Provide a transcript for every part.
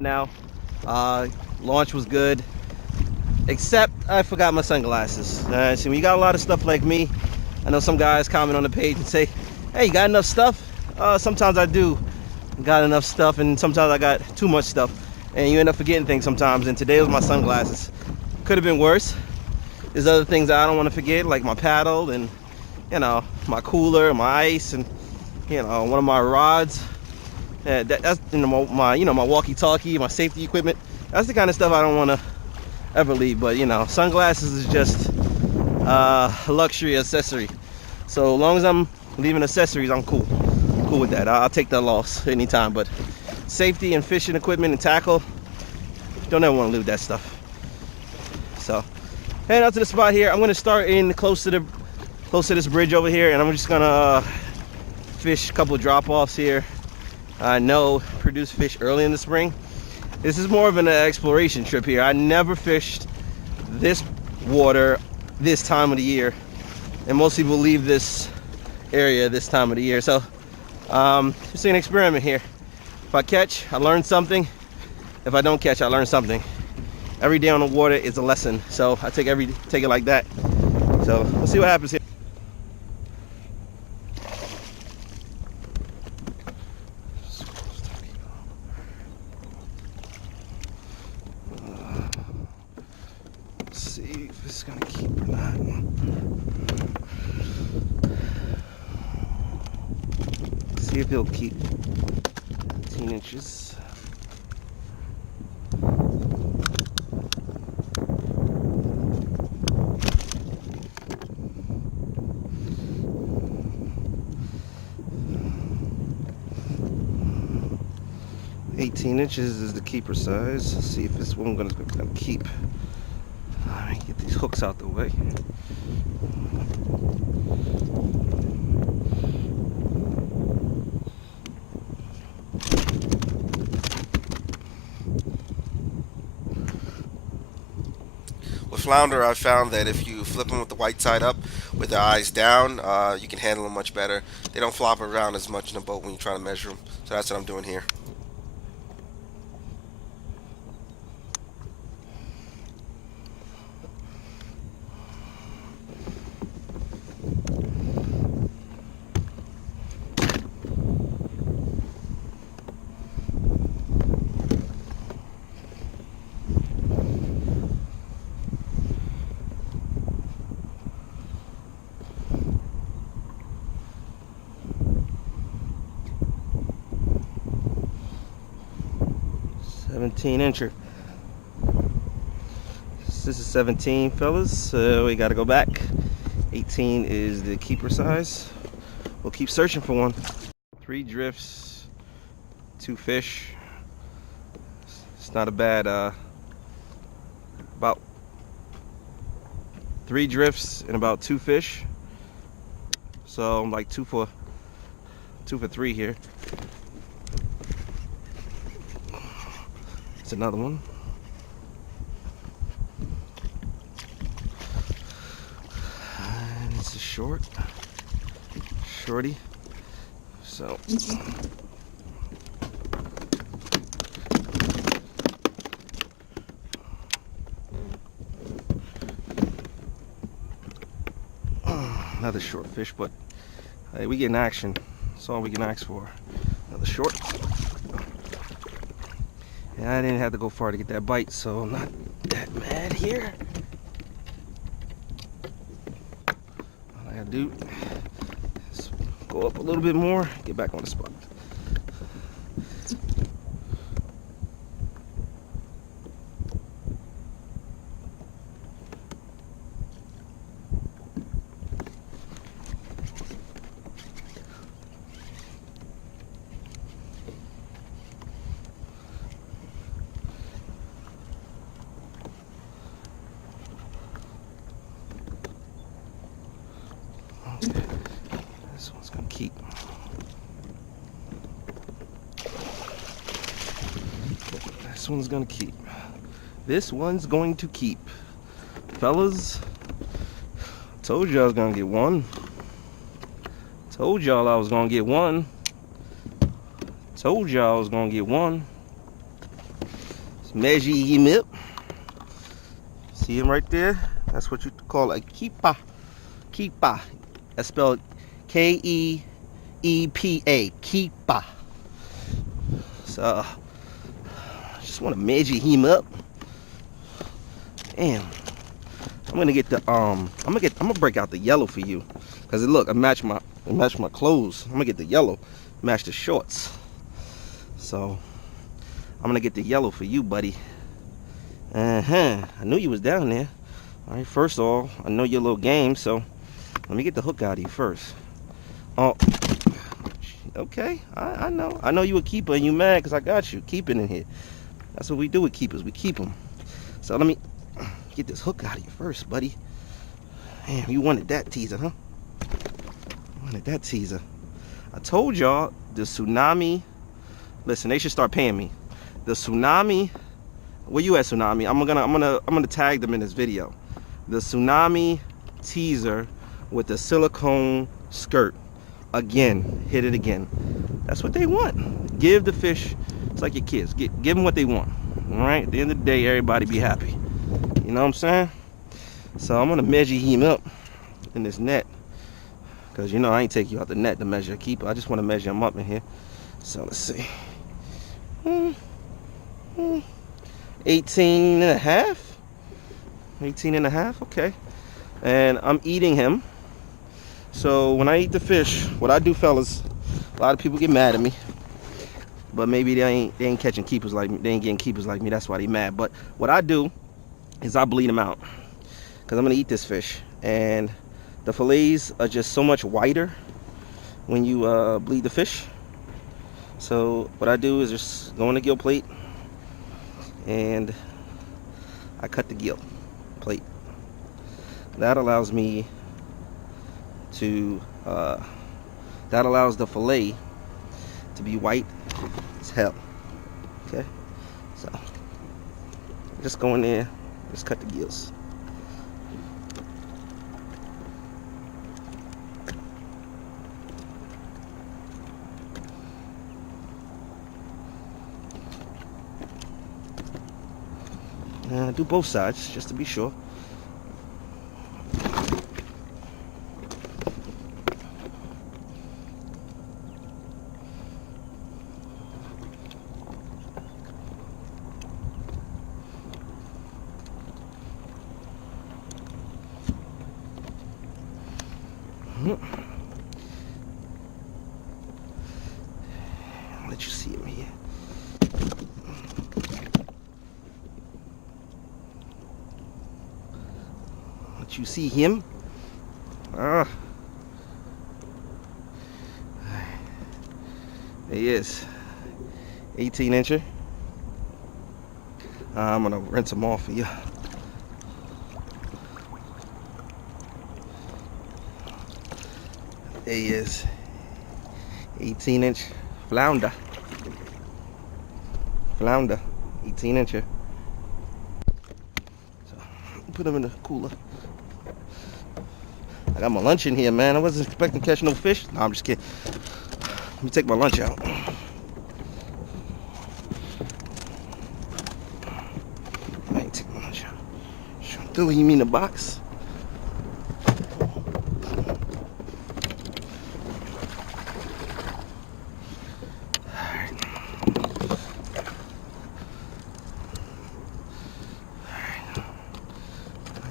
Now, launch was good, except I forgot my sunglasses. So when you got a lot of stuff like me, I know some guys comment on the page and say, hey, you got enough stuff? Sometimes I do got enough stuff, and sometimes I got too much stuff, and you end up forgetting things sometimes. And today was my sunglasses. Could have been worse. There's other things that I don't want to forget, like my paddle and my cooler, my ice, and one of my rods. That's my walkie-talkie, my safety equipment. That's the kind of stuff I don't want to ever leave. But sunglasses is just a luxury accessory. So as long as I'm leaving accessories, I'm cool with that. I'll take that loss anytime. But safety and fishing equipment and tackle, don't ever want to lose that stuff. So heading out to the spot here. I'm gonna start in close to this bridge over here, and I'm just gonna fish a couple of drop-offs here. I know produce fish early in the spring. This is more of an exploration trip here. I never fished this water this time of the year, and most people leave this area this time of the year. So just an experiment here. If I catch, I learn something. If I don't catch, I learn something. Every day on the water is a lesson, so I take it like that. So let's see what happens here. See if it's gonna keep or not. See if it'll keep 18 inches. Inches is the keeper size. Let's see if this one gonna keep. Let me get these hooks out the way. With flounder, I found that if you flip them with the white side up, with the eyes down, you can handle them much better. They don't flop around as much in the boat when you try to measure them. So that's what I'm doing here. Incher. This is 17, fellas. So we got to go back. 18 is the keeper size. We'll keep searching for one. 3 drifts, 2 fish. It's not a bad. About 3 drifts and about 2 fish. So I'm like 2 for 3 here. It's another one. And it's a shorty. So another short fish, but hey, we get in action. That's all we can ask for. Another short. And I didn't have to go far to get that bite, so I'm not that mad here. All I gotta do is go up a little bit more, get back on the spot. This one's gonna keep. This one's gonna keep. This one's going to keep. Fellas, told you I was gonna get one. Told y'all I was gonna get one. Told y'all I was gonna get one. measure him up. See him right there? That's what you call a keepa. Keepa. That's spelled Keepa. Keepa. So, just want to measure him up. Damn. I'm gonna get the I'm gonna break out the yellow for you, cause look, it match my clothes. I'm gonna get the yellow, match the shorts. So I'm gonna get the yellow for you, buddy. I knew you was down there. All right, first of all, I know your little game, so let me get the hook out of you first. Oh, okay. I know you a keeper and you mad because I got you keeping in here. That's what we do with keepers. We keep them. So let me get this hook out of you first, buddy. Damn, you wanted that teaser, huh? You wanted that teaser. I told y'all the tsunami. Listen, they should start paying me. The tsunami. Where you at, Tsunami? I'm gonna tag them in this video. The tsunami teaser with the silicone skirt. Again, hit it again. That's what they want. Give the fish. It's like your kids. Give them what they want. All right. At the end of the day, everybody be happy. You know what I'm saying? So I'm gonna measure him up in this net, cause you know I ain't take you out the net to measure a keeper. I just want to measure him up in here. So let's see. 18 and a half. 18 and a half. Okay. And I'm eating him. So when I eat the fish, what I do, fellas, a lot of people get mad at me, but maybe they ain't catching keepers like me. They ain't getting keepers like me. That's why they mad. But what I do is I bleed them out, because I'm gonna eat this fish, and the fillets are just so much whiter when you bleed the fish. So what I do is just go on the gill plate and I cut the gill plate. That allows me to that allows the fillet to be white as hell. Okay, so just go in there, just cut the gills. Do both sides just to be sure. I'll let you see him here. Let you see him. There he is. 18-incher. I'm gonna rinse him off for you. There he is. 18-inch flounder. Flounder. 18-incher. So put him in the cooler. I got my lunch in here, man. I wasn't expecting to catch no fish. No, I'm just kidding. Let me take my lunch out. I ain't taking my lunch out. Do you mean the box?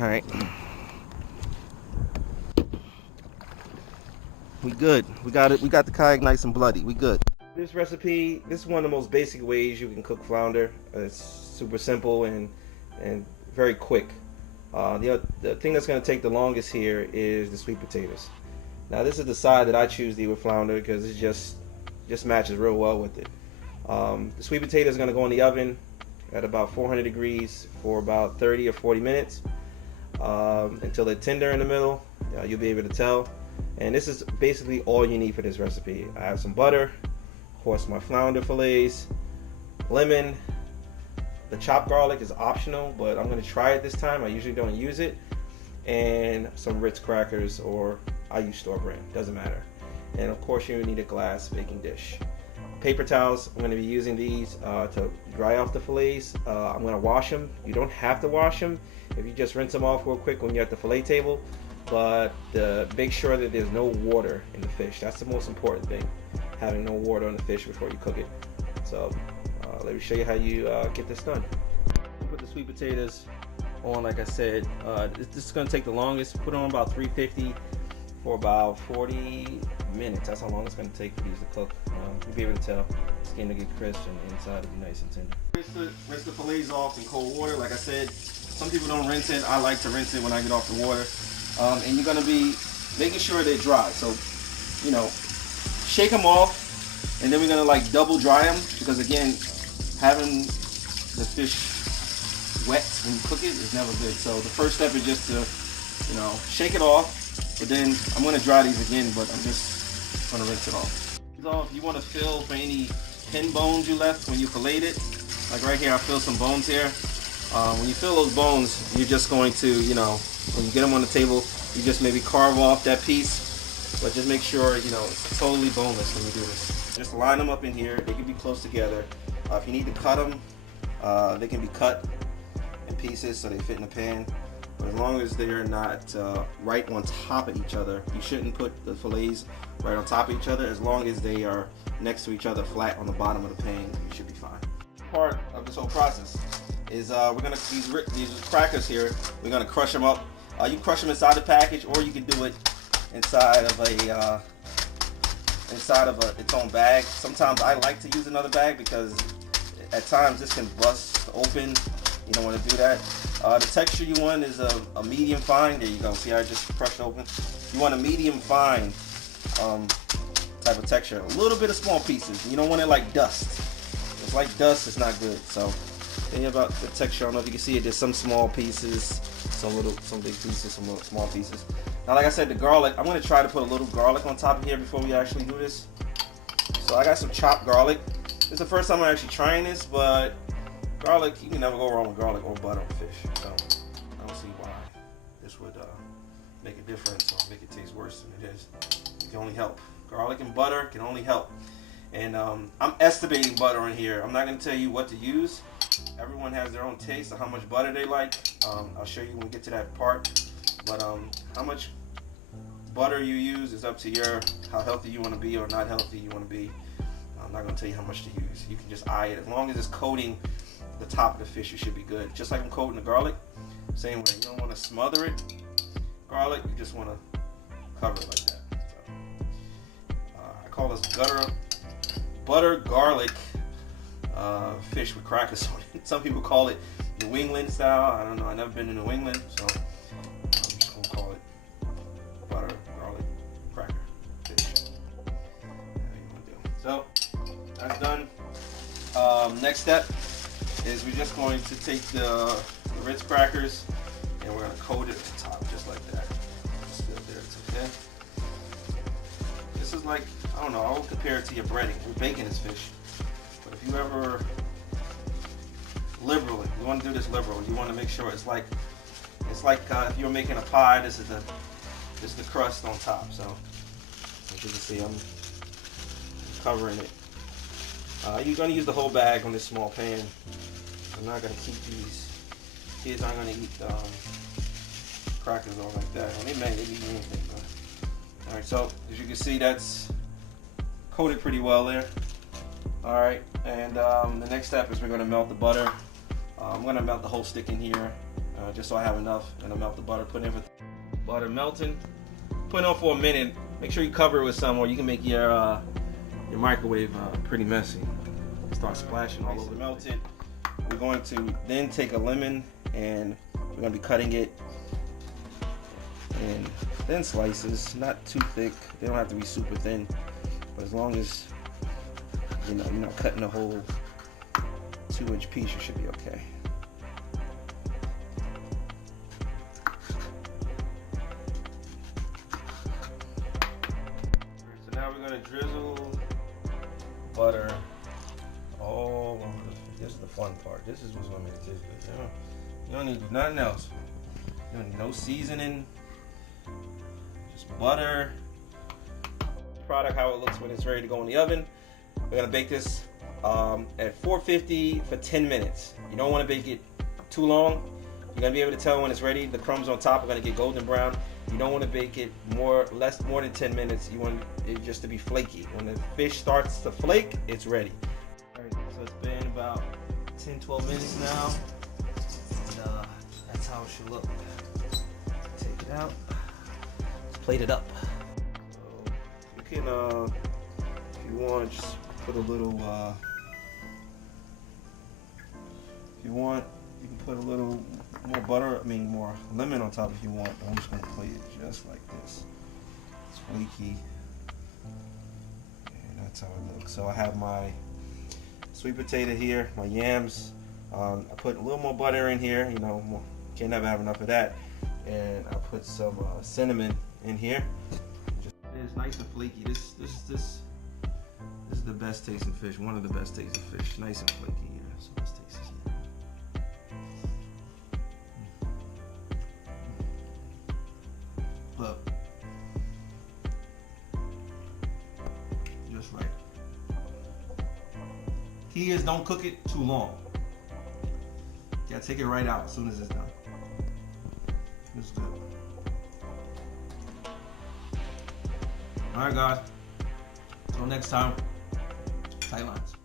All right. We good. We got it. We got the kayak nice and bloody. We good. This recipe, this is one of the most basic ways you can cook flounder. It's super simple and very quick. The thing that's going to take the longest here is the sweet potatoes. Now this is the side that I choose to eat with flounder because it just matches real well with it. The sweet potato is going to go in the oven at about 400 degrees for about 30 or 40 minutes until they're tender in the middle. You'll be able to tell. And this is basically all you need for this recipe. I have some butter, of course my flounder fillets, lemon. The chopped garlic is optional, but I'm going to try it this time. I usually don't use it. And some Ritz crackers, or I use store brand, doesn't matter. And of course you need a glass baking dish. paper towels. I'm going to be using these to dry off the fillets. I'm going to wash them. You don't have to wash them if you just rinse them off real quick when you're at the fillet table, but make sure that there's no water in the fish. That's the most important thing, having no water on the fish before you cook it. So let me show you how you get this done. Put the sweet potatoes on, like I said. This is going to take the longest. Put on about 350 for about 40 minutes. That's how long it's going to take for these to cook. You'll be able to tell skin to get crisp and inside to be nice and tender. Rinse the fillets off in cold water. Like I said, some people don't rinse it. I like to rinse it when I get off the water. And you're going to be making sure they're dry. So, you know, shake them off, and then we're going to like double dry them, because again, having the fish wet when you cook it is never good. So the first step is just to, you know, shake it off. But then I'm going to dry these again, but I'm just going to rinse it off. So if you want to fill for any pin bones you left when you filleted it, like right here, I feel some bones here. When you fill those bones, you're just going to, you know, when you get them on the table, you just maybe carve off that piece, but just make sure, you know, it's totally boneless when you do this. Just line them up in here. They can be close together. If you need to cut them, they can be cut in pieces so they fit in the pan. But as long as they're not right on top of each other, you shouldn't put the fillets right on top of each other. As long as they are next to each other, flat on the bottom of the pan, you should be fine. Part of this whole process is we're gonna these crackers here. We're gonna crush them up. You can crush them inside the package, or you can do it inside of its own bag. Sometimes I like to use another bag because at times this can bust open. You don't want to do that. The texture you want is a medium fine. There you go. See how I just crushed open? You want a medium fine type of texture. A little bit of small pieces. You don't want it like dust. It's like dust, it's not good. So think about the texture. I don't know if you can see it. There's some small pieces, some big pieces, some little small pieces. Now, like I said, the garlic, I'm going to try to put a little garlic on top of here before we actually do this. So I got some chopped garlic. This is the first time I'm actually trying this, but garlic, you can never go wrong with garlic or butter on fish. So I don't see why this would make a difference or make it taste worse than it is. It can only help. Garlic and butter can only help. And I'm estimating butter in here. I'm not going to tell you what to use. Everyone has their own taste of how much butter they like. I'll show you when we get to that part. But how much butter you use is up to how healthy you want to be or not healthy you want to be. I'm not going to tell you how much to use. You can just eye it. As long as it's coating the top of the fish, you should be good. Just like I'm coating the garlic, same way. You don't want to smother it. Garlic, you just want to cover it like that. So, I call this butter garlic fish with crackers on it. Some people call it New England style. I don't know. I've never been to New England, so I'm just gonna call it butter garlic cracker fish. Whatever you want to do. So that's done. Next step is we're just going to take the Ritz crackers and we're going to coat it at the top just like that. Just feel there, it's okay. This is like, I don't know, I would compare it to your breading. We're baking this fish. But if you ever liberally, you want to do this liberal, you want to make sure it's like if you're making a pie, this is the crust on top. So as you can see, I'm covering it. You're going to use the whole bag on this small pan. I'm not going to keep these. Kids aren't going to eat crackers all like that. Well, they may eat anything. But. Alright, so as you can see, that's coated pretty well there. Alright, and the next step is we're going to melt the butter. I'm going to melt the whole stick in here just so I have enough. I'm going to melt the butter, put in with butter melting. Put it on for a minute. Make sure you cover it with some, or you can make your microwave pretty messy. Start splashing all over. Melted. We're going to then take a lemon and we're going to be cutting it in thin slices, not too thick. They don't have to be super thin, but as long as you're not cutting a whole 2-inch piece, you should be okay. So now we're going to drizzle butter all over the fish. This is the fun part. This is what's going to make it taste good. You don't need to do nothing else. You don't need no seasoning. Just butter. Product how it looks when it's ready to go in the oven. We're gonna bake this at 450 for 10 minutes. You don't want to bake it too long. You're gonna be able to tell when it's ready. The crumbs on top are gonna get golden brown. You don't want to bake it more than 10 minutes. You want it just to be flaky. When the fish starts to flake, it's ready. All right, so it's been about 10-12 minutes now. And, that's how it should look. Take it out. Let's plate it up. So you can, if you want, just put a little. If you want, you can put a little more butter. More lemon on top if you want. I'm just gonna plate it just like this. It's flaky, and that's how it looks. So I have my sweet potato here, my yams. I put a little more butter in here. You know, can't never have enough of that. And I put some cinnamon in here. It's nice and flaky. This is the best tasting fish. One of the best tasting fish. Nice and flaky. Yeah. So let's taste this. Look, just right. Key is don't cook it too long. You gotta take it right out as soon as it's done. It's good. All right, guys. Until next time, tight lines.